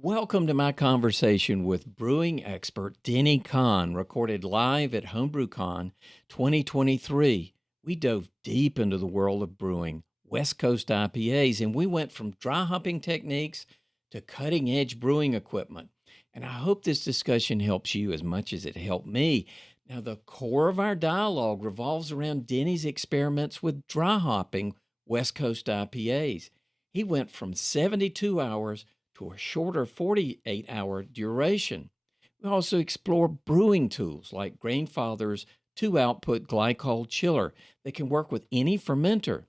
Welcome to my conversation with brewing expert Denny Kahn, recorded live at HomebrewCon 2023. We dove deep into the world of brewing West Coast IPAs, and we went from dry hopping techniques to cutting edge brewing equipment. And I hope this discussion helps you as much as it helped me. Now, the core of our dialogue revolves around Denny's experiments with dry hopping West Coast IPAs. He went from 72 hours to a shorter 48-hour duration. We also explore brewing tools like Grainfather's 2-output glycol chiller that can work with any fermenter.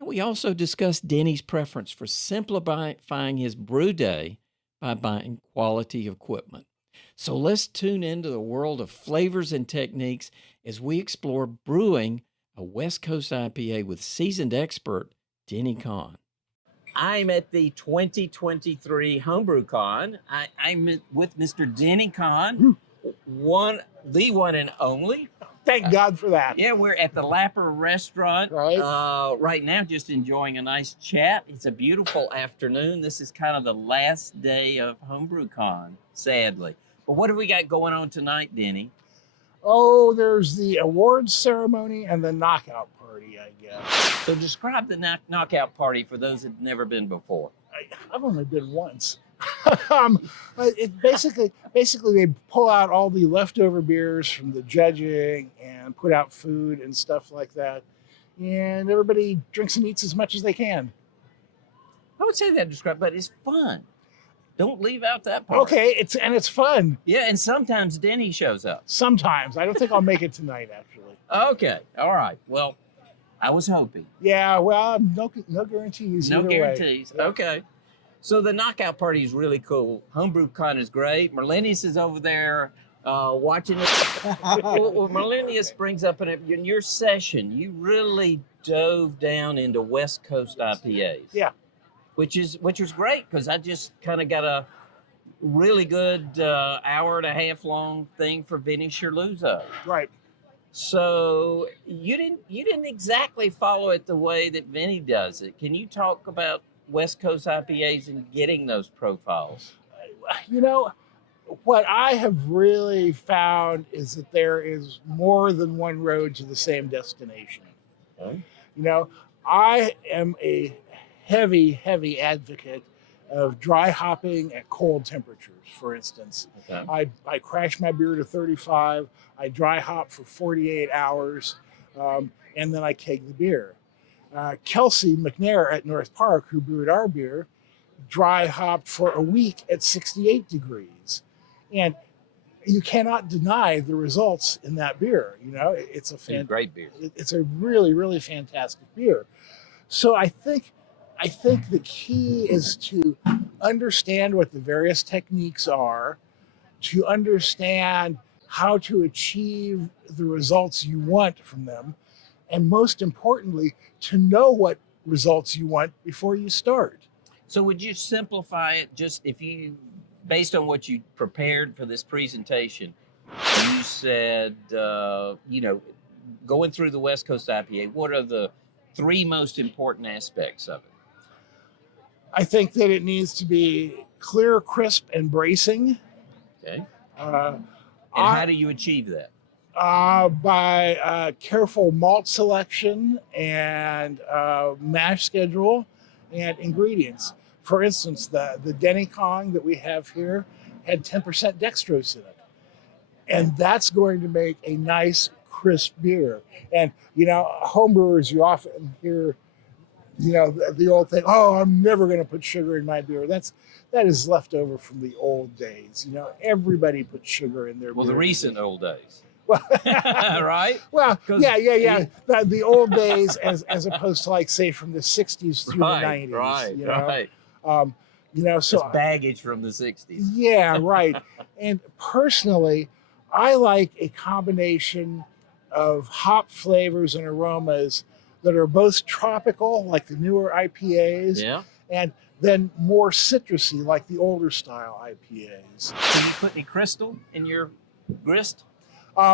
And we also discuss Denny's preference for simplifying his brew day by buying quality equipment. So let's tune into the world of flavors and techniques as we explore brewing a West Coast IPA with seasoned expert Denny Kahn. I'm at the 2023 HomebrewCon. I'm with Mr. Denny Kahn, the one and only. Thank God for that. Yeah, we're at the Lapper Restaurant right now, just enjoying a nice chat. It's a beautiful afternoon. This is kind of the last day of HomebrewCon, sadly. But what have we got going on tonight, Denny? Oh, there's the awards ceremony and the knockout party, I guess. So describe the knockout party for those who've never been before. I've only been once. It basically they pull out all the leftover beers from the judging and put out food and stuff like that, and everybody drinks and eats as much as they can. I would say that describe, but it's fun. Don't leave out that part. Okay, it's fun. Yeah, and sometimes Denny shows up. Sometimes. I don't think I'll make it tonight, actually. Okay, all right. Well, I was hoping. Yeah, well, no guarantees. No guarantees. Way. Okay. So the knockout party is really cool. HomebrewCon is great. Merlinius is over there watching it. Well, Merlinius brings up in your session, you really dove down into West Coast IPAs. Yeah. Which was great because I just kind of got a really good hour and a half long thing for Vinny Sherluzzo. Right. So you didn't exactly follow it the way that Vinny does it. Can you talk about West Coast IPAs and getting those profiles? You know, what I have really found is that there is more than one road to the same destination. Okay. You know, I am a heavy advocate of dry hopping at cold temperatures, for instance. Okay. I crash my beer to 35, I dry hop for 48 hours, and then I keg the beer. Kelsey McNair at North Park, who brewed our beer, dry hopped for a week at 68 degrees. And you cannot deny the results in that beer. You know, it's a great beer. It's a really fantastic beer. So I think the key is to understand what the various techniques are, to understand how to achieve the results you want from them, and most importantly, to know what results you want before you start. So would you simplify it just based on what you prepared for this presentation, you said, going through the West Coast IPA, what are the three most important aspects of it? I think that it needs to be clear, crisp, and bracing. Okay. And how do you achieve that? By careful malt selection and mash schedule and ingredients. For instance, the Denny Kahn that we have here had 10% dextrose in it. And that's going to make a nice, crisp beer. And, you know, homebrewers, you often hear, you know, the old thing, oh, I'm never going to put sugar in my beer. That is left over from the old days. You know, everybody put sugar in their beer. Well, the recent old days. Well, right? Well, yeah. The old days as opposed to, like, say, from the 60s through the 90s. Right, you know? right. You know, so it's baggage from the 60s. Yeah, right. And personally, I like a combination of hop flavors and aromas that are both tropical, like the newer IPAs, and then more citrusy, like the older style IPAs. Can you put any crystal in your grist?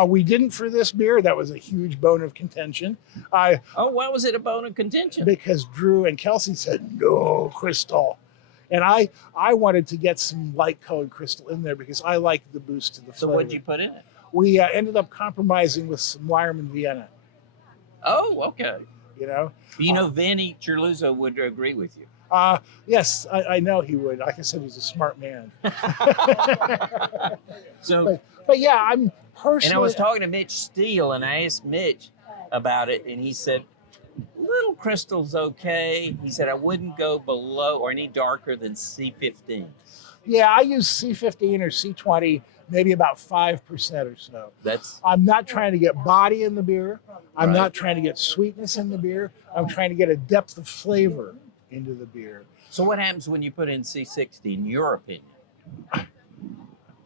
We didn't for this beer. That was a huge bone of contention. Why was it a bone of contention? Because Drew and Kelsey said, no crystal. And I wanted to get some light colored crystal in there because I like the boost to the So flavor. what'd you put in it? We ended up compromising with some Wyerman Vienna. Oh, okay. You know, Vinny Chirluzzo would agree with you. yes, I know he would. Like I said, he's a smart man. So, but yeah, I'm personally. and I was talking to Mitch Steele, and I asked Mitch about it, and he said, little crystal's okay. He said, I wouldn't go below or any darker than C15. Yeah, I use C15 or C20, maybe about 5% or so. I'm not trying to get body in the beer. I'm not trying to get sweetness in the beer. I'm trying to get a depth of flavor into the beer. So what happens when you put in C60, in your opinion?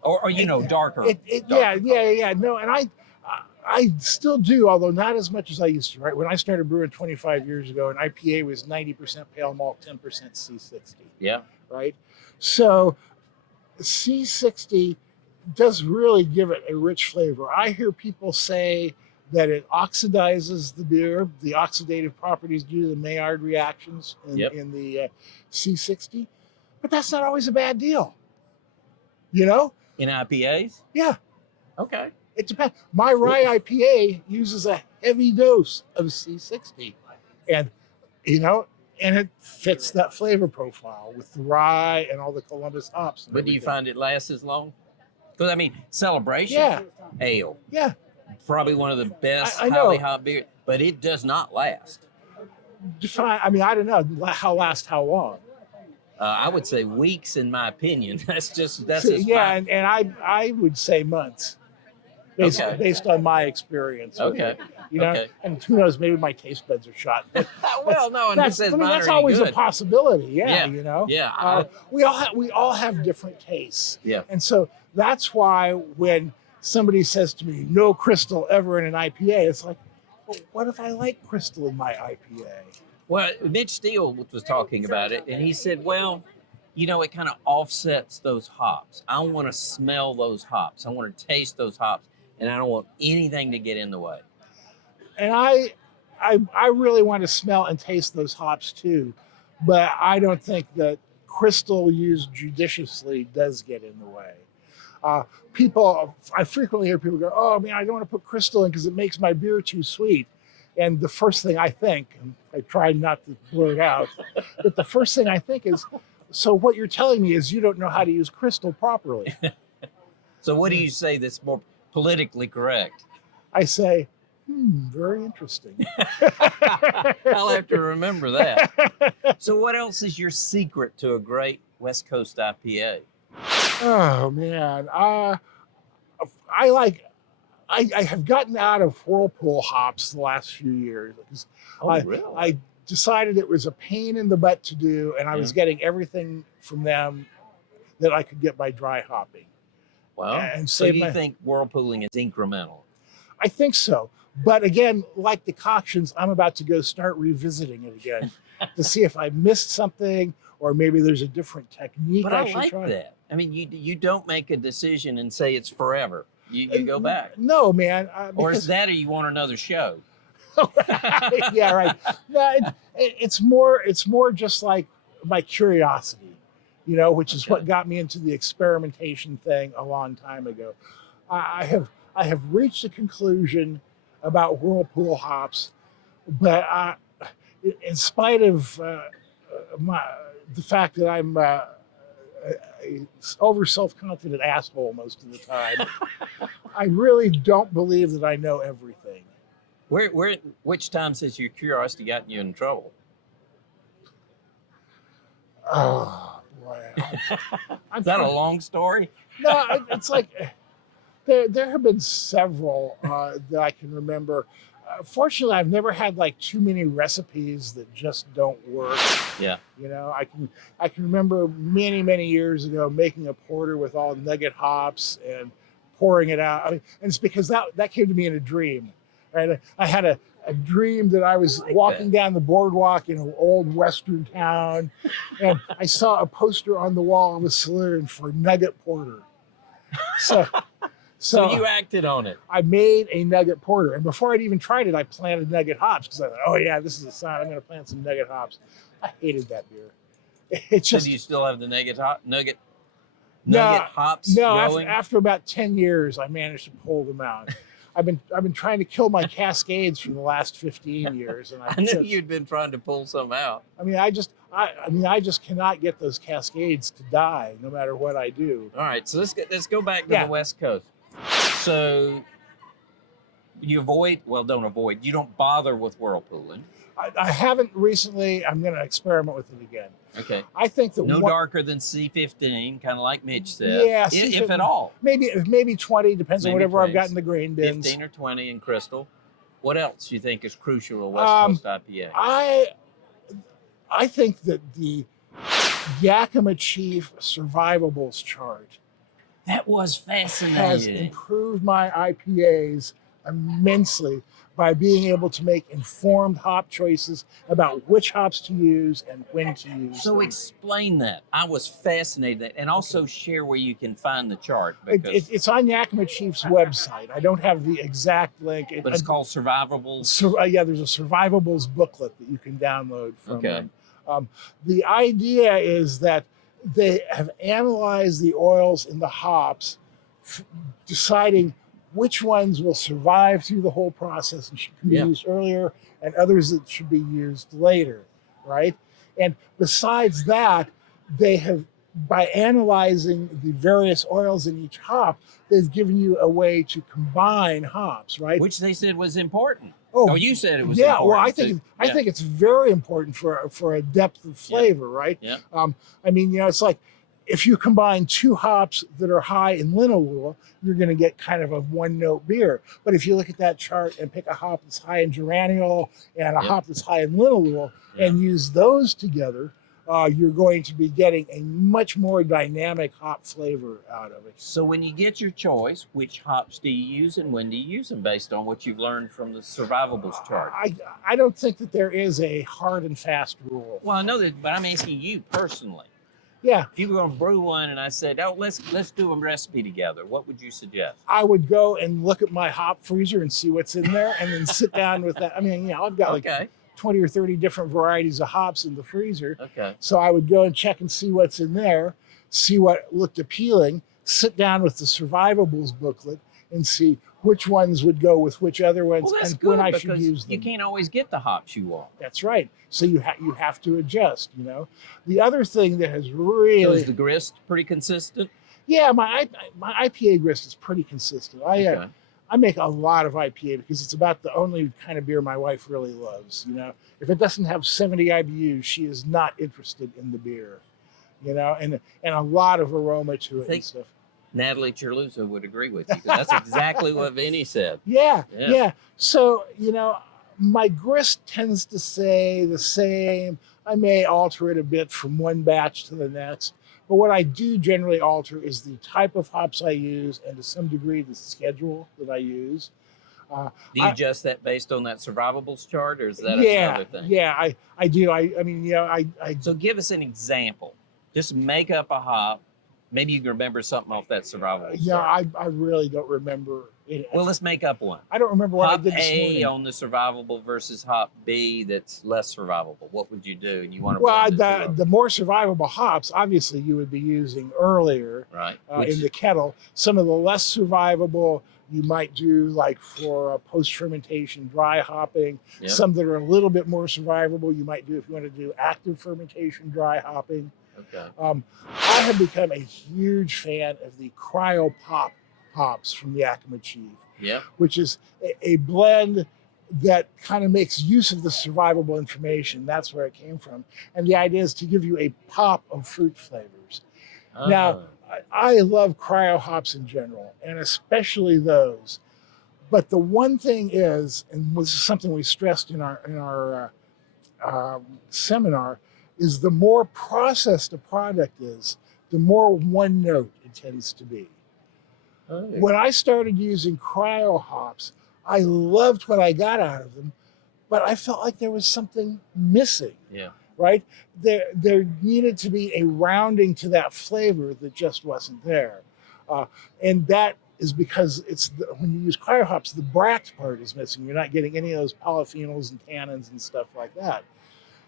Or darker? Yeah. No, and I still do, although not as much as I used to, right? When I started brewing 25 years ago, an IPA was 90% pale malt, 10% C60. Yeah. Right? So C60 does really give it a rich flavor. I hear people say that it oxidizes the beer, the oxidative properties due to the Maillard reactions in the C60, but that's not always a bad deal. In IPAs? Yeah. Okay. It depends. My rye IPA uses a heavy dose of C60, and and it fits that flavor profile with the rye and all the Columbus hops. But do you find it lasts as long? Because Celebration Ale. Yeah. Probably one of the best highly hop beer, but it does not last. I don't know how long. I would say weeks, in my opinion. That's and I would say months, based on my experience. Okay. And who knows? Maybe my taste buds are shot. Well, no, and that's always a possibility. Yeah. Yeah. We all have different tastes. Yeah. And so that's why when somebody says to me, "No crystal ever in an IPA," it's like, well, what if I like crystal in my IPA? Well, Mitch Steele was talking about it, and he said, well, it kind of offsets those hops. I want to smell those hops. I want to taste those hops, and I don't want anything to get in the way. And I really want to smell and taste those hops too, but I don't think that crystal used judiciously does get in the way. I frequently hear people go, "Oh man, I don't want to put crystal in because it makes my beer too sweet." And the first thing I think, and I try not to blurt out, but the first thing I think is, so what you're telling me is you don't know how to use crystal properly. So what do you say that's more politically correct? I say, very interesting. I'll have to remember that. So what else is your secret to a great West Coast IPA? Oh man, I have gotten out of Whirlpool hops the last few years. Really? I decided it was a pain in the butt to do, and I was getting everything from them that I could get by dry hopping. Well, and so you think whirlpooling is incremental? I think so. But again, like decoctions, I'm about to go start revisiting it again to see if I missed something or maybe there's a different technique. But I like that. I mean, you don't make a decision and say it's forever. You go back. No, man. Or is that, or you want another show? Yeah, right. No, it's more just like my curiosity, which is what got me into the experimentation thing a long time ago. I have reached a conclusion about Whirlpool hops, but in spite of the fact that I'm a over self-confident asshole most of the time, I really don't believe that I know everything. Which times has your curiosity gotten you in trouble? Oh boy. Is that a long story? No, it's like there have been several that I can remember. Fortunately, I've never had like too many recipes that just don't work. Yeah. I can remember many years ago making a porter with all nugget hops and pouring it out. And it's because that came to me in a dream. Right? I had a dream that I was walking down the boardwalk in an old western town, and I saw a poster on the wall of a saloon for nugget porter. So you acted on it. I made a nugget porter, and before I'd even tried it, I planted nugget hops because I thought, oh yeah, this is a sign. I'm going to plant some nugget hops. I hated that beer. It's So just do you still have the nugget no, hops no. growing? After about 10 years, I managed to pull them out. I've been trying to kill my Cascades for the last 15 years, and I knew you'd been trying to pull some out. I just cannot get those Cascades to die, no matter what I do. All right, so let's go back to the West Coast. So you you don't bother with whirlpooling. I haven't recently. I'm going to experiment with it again. Okay. I think that no darker than C15, kind of like Mitch said. Yeah, if at all. Maybe 20, depends on whatever 20, I've got in the grain bins. 15 or 20 in Crystal. What else do you think is crucial to West Coast IPA? I think that the Yakima Chief Survivables chart that was fascinating. Has improved my IPAs immensely by being able to make informed hop choices about which hops to use and when to use them. Explain that. I was fascinated. And also share where you can find the chart. It's on Yakima Chief's website. I don't have the exact link. But it's called Survivables? Yeah, there's a Survivables booklet that you can download from them. The idea is that they have analyzed the oils in the hops, deciding which ones will survive through the whole process and can be used earlier, and others that should be used later, right? And besides that, they have, by analyzing the various oils in each hop, they've given you a way to combine hops, right? Which they said was important. Oh, you said it was important. Well, I think it's very important for a depth of flavor, right? Yeah. I mean, it's like if you combine two hops that are high in linalool, you're going to get kind of a one-note beer. But if you look at that chart and pick a hop that's high in geraniol and a hop that's high in linalool and use those together, you're going to be getting a much more dynamic hop flavor out of it. So when you get your choice, which hops do you use and when do you use them based on what you've learned from the Survivables chart? I don't think that there is a hard and fast rule. Well, I know that, but I'm asking you personally. Yeah. If you were going to brew one and I said, oh, let's do a recipe together, what would you suggest? I would go and look at my hop freezer and see what's in there and then sit down with that. I mean, I've got like 20 or 30 different varieties of hops in the freezer. Okay. So I would go and check and see what's in there, see what looked appealing, sit down with the Survivables booklet and see which ones would go with which other ones and when I should use them. You can't always get the hops you want. That's right. So you have to adjust, The other thing that has really... So is the grist pretty consistent? Yeah, my IPA grist is pretty consistent. I make a lot of IPA because it's about the only kind of beer my wife really loves, If it doesn't have 70 IBUs, she is not interested in the beer, and a lot of aroma to it and stuff. Natalie Chirluso would agree with you. That's exactly what Vinny said. Yeah. So, my grist tends to stay the same. I may alter it a bit from one batch to the next. But what I do generally alter is the type of hops I use and to some degree the schedule that I use. Do you adjust that based on that Survivables chart or is that another thing? Yeah, I do. So give us an example. Just make up a hop. Maybe you can remember something off that Survivables chart. I really don't remember it. Well, let's make up one. I don't remember what I did this morning. morning. Hop A on the Survivable versus hop B that's less survivable. What would you do? And you want to the more survivable hops, obviously, you would be using earlier in the kettle. Some of the less survivable, you might do like for post-fermentation dry hopping. Yep. Some that are a little bit more survivable, you might do if you want to do active fermentation dry hopping. Okay. I have become a huge fan of the Cryo Pop Hops from Yakima Chief, which is a blend that kind of makes use of the survivable information. That's where it came from. And the idea is to give you a pop of fruit flavors. Now, I love cryo hops in general, and especially those. But the one thing is, and this is something we stressed in our seminar, is the more processed a product is, the more one note it tends to be. When I started using cryo hops, I loved what I got out of them, but I felt like there was something missing. Yeah. Right? There needed to be a rounding to that flavor that just wasn't there. And that is because when you use cryo hops, the bract part is missing. You're not getting any of those polyphenols and tannins and stuff like that.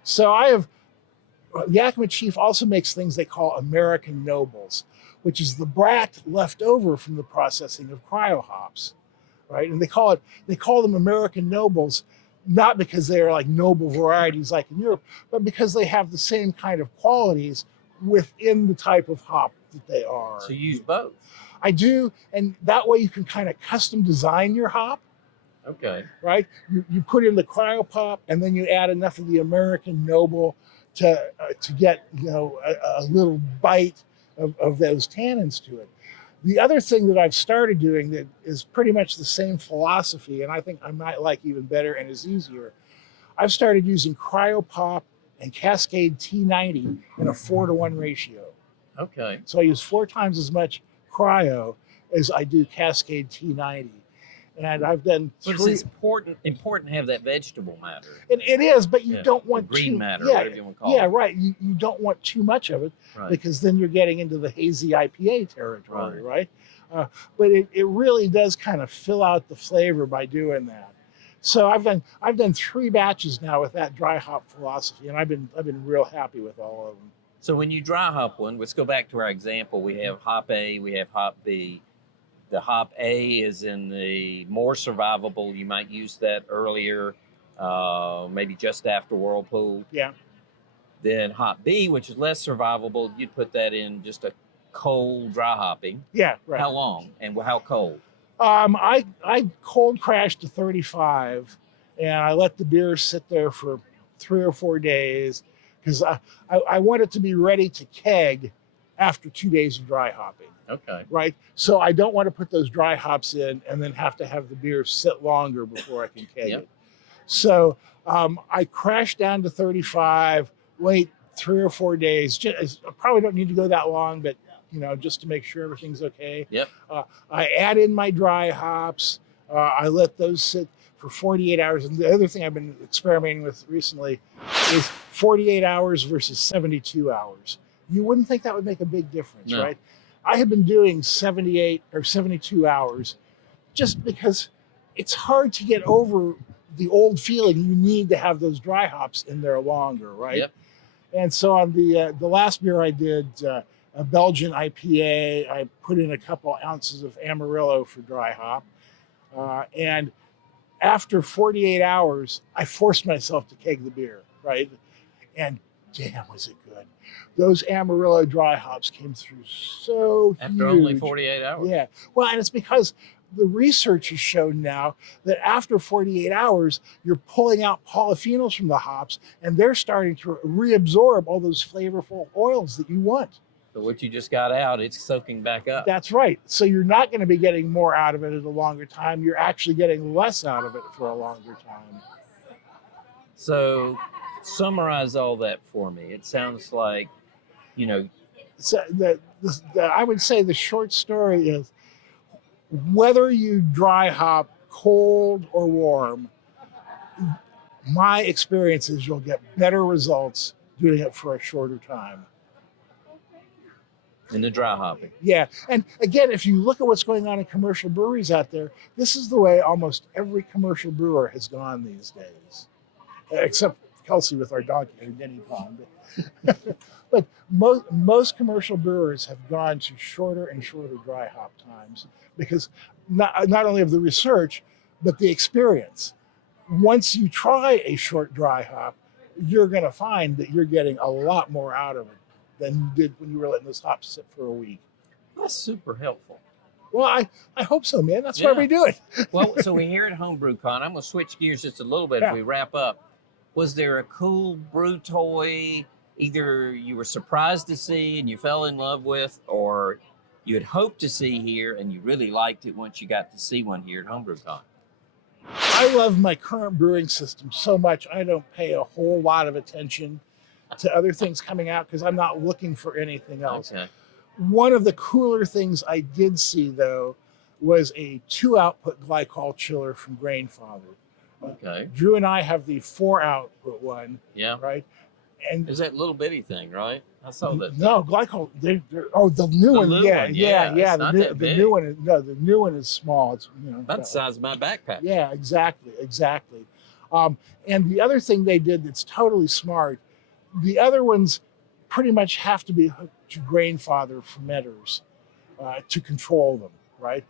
So I have Yakima Chief also makes things they call American Nobles, which is the brat left over from the processing of cryo hops, right? And they call them American Nobles, not because they are like noble varieties like in Europe, but because they have the same kind of qualities within the type of hop that they are. So you use both? I do, and that way you can kind of custom design your hop. Okay. Right? You put in the Cryo Pop, and then you add enough of the American Noble to get a little bite of those tannins to it. The other thing that I've started doing that is pretty much the same philosophy, and I think I might like even better and is easier, I've started using Cryo Pop and Cascade T90 in a 4-to-1 ratio. Okay. So I use 4 times as much cryo as I do Cascade T90. And I've done three. But it's important to have that vegetable matter. It is, but you don't want green matter, whatever you want to call it. Yeah, right. You don't want too much of it, because then you're getting into the hazy IPA territory, right? But it really does kind of fill out the flavor by doing that. So I've done 3 batches now with that dry hop philosophy, and I've been real happy with all of them. So when you dry hop one, let's go back to our example. We have hop A, we have hop B. The hop A is in the more survivable. You might use that earlier, maybe just after Whirlpool. Yeah. Then hop B, which is less survivable, you'd put that in just a cold dry hopping. Yeah, right. How long and how cold? I cold crashed to 35, and I let the beer sit there for 3 or 4 days because I want it to be ready to keg after 2 days of dry hopping. Okay. Right. So I don't want to put those dry hops in and then have to have the beer sit longer before I can keg it. So I crashed down to 35, wait 3 or 4 days. I probably don't need to go that long, but just to make sure everything's okay. Yep. I add in my dry hops. I let those sit for 48 hours. And the other thing I've been experimenting with recently is 48 hours versus 72 hours. You wouldn't think that would make a big difference, right? I have been doing 78 or 72 hours just because it's hard to get over the old feeling. You need to have those dry hops in there longer, right? Yep. And so on the last beer I did, a Belgian IPA, I put in a couple ounces of Amarillo for dry hop. And after 48 hours, I forced myself to keg the beer, right? And damn, was it good. Those Amarillo dry hops came through so after huge. Only 48 hours. Yeah. Well, and it's because the research has shown now that after 48 hours, you're pulling out polyphenols from the hops, and they're starting to reabsorb all those flavorful oils that you want. So what you just got out, it's soaking back up. That's right. So you're not going to be getting more out of it at a longer time. You're actually getting less out of it for a longer time. So summarize all that for me. It sounds like, So I would say the short story is whether you dry hop cold or warm, my experience is you'll get better results doing it for a shorter time. In the dry hopping. Yeah. And again, if you look at what's going on in commercial breweries out there, this is the way almost every commercial brewer has gone these days, except Kelsey with our donkey, or Denny Pond. But most commercial brewers have gone to shorter and shorter dry hop times because not only of the research, but the experience. Once you try a short dry hop, you're going to find that you're getting a lot more out of it than you did when you were letting those hops sit for a week. That's super helpful. Well, I hope so, man. That's why we do it. Well, so we're here at HomebrewCon. I'm going to switch gears just a little bit as we wrap up. Was there a cool brew toy either you were surprised to see and you fell in love with, or you had hoped to see here and you really liked it once you got to see one here at HomebrewCon? I love my current brewing system so much, I don't pay a whole lot of attention to other things coming out because I'm not looking for anything else. Okay. One of the cooler things I did see, though, was a 2-output glycol chiller from Grainfather. Okay. Drew and I have the 4-output one. Yeah. Right. And is that little bitty thing, right? I saw that. No, glycol. The new one. Yeah. The new one. The new one is small. It's about the size of my backpack. Yeah, exactly. And the other thing they did that's totally smart, The other ones pretty much have to be hooked to grain father fermenters to control them, right?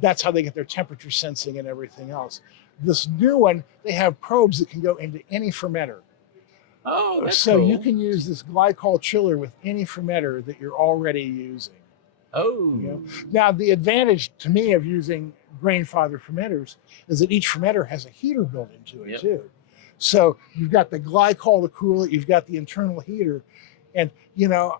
That's how they get their temperature sensing and everything else. This new one, they have probes that can go into any fermenter. Oh, that's So you cool. can use this glycol chiller with any fermenter that you're already using. Oh, You know? Now, the advantage to me of using grain father fermenters is that each fermenter has a heater built into it Yep. too. So you've got the glycol to cool it, you've got the internal heater, and you know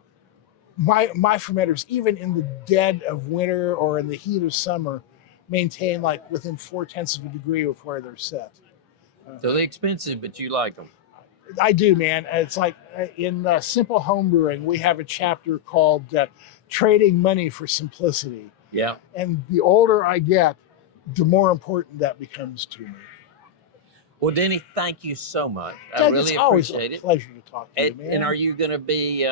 my fermenters, even in the dead of winter or in the heat of summer, maintain like within 4/10 of a degree of where they're set. so they're expensive, but you like them. I do, man. It's like in Simple Home Brewing, we have a chapter called Trading Money for Simplicity. Yeah. And the older I get, the more important that becomes to me. Well, Denny, thank you so much. I Doug, really it's always appreciate a it. pleasure to talk to you, man. And are you going to be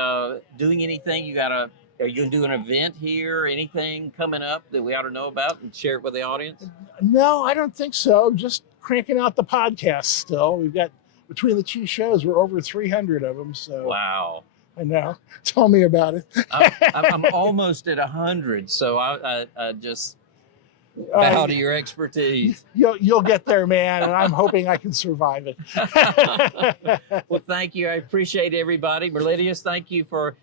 doing anything? Are you going to do an event here? Anything coming up that we ought to know about and share it with the audience? No, I don't think so. Just cranking out the podcast still. We've got, between the two shows, we're over 300 of them. So Wow. I know. Tell me about it. I'm almost at 100, so I just bow to your expertise. You'll get there, man, and I'm hoping I can survive it. Well, thank you. I appreciate everybody. Merlidius, thank you for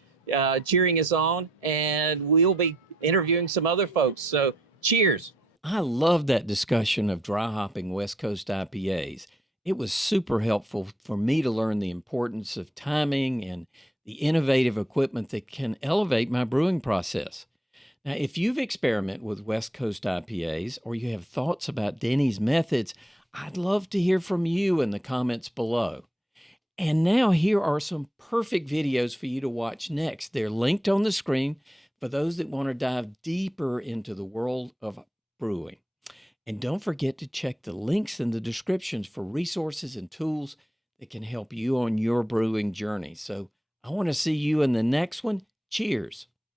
cheering us on, and we'll be interviewing some other folks. So cheers. I love that discussion of dry hopping West Coast IPAs. It was super helpful for me to learn the importance of timing and the innovative equipment that can elevate my brewing process. Now, if you've experimented with West Coast IPAs or you have thoughts about Denny's methods, I'd love to hear from you in the comments below. And now here are some perfect videos for you to watch next. They're linked on the screen for those that want to dive deeper into the world of brewing. And don't forget to check the links in the descriptions for resources and tools that can help you on your brewing journey. So I want to see you in the next one. Cheers.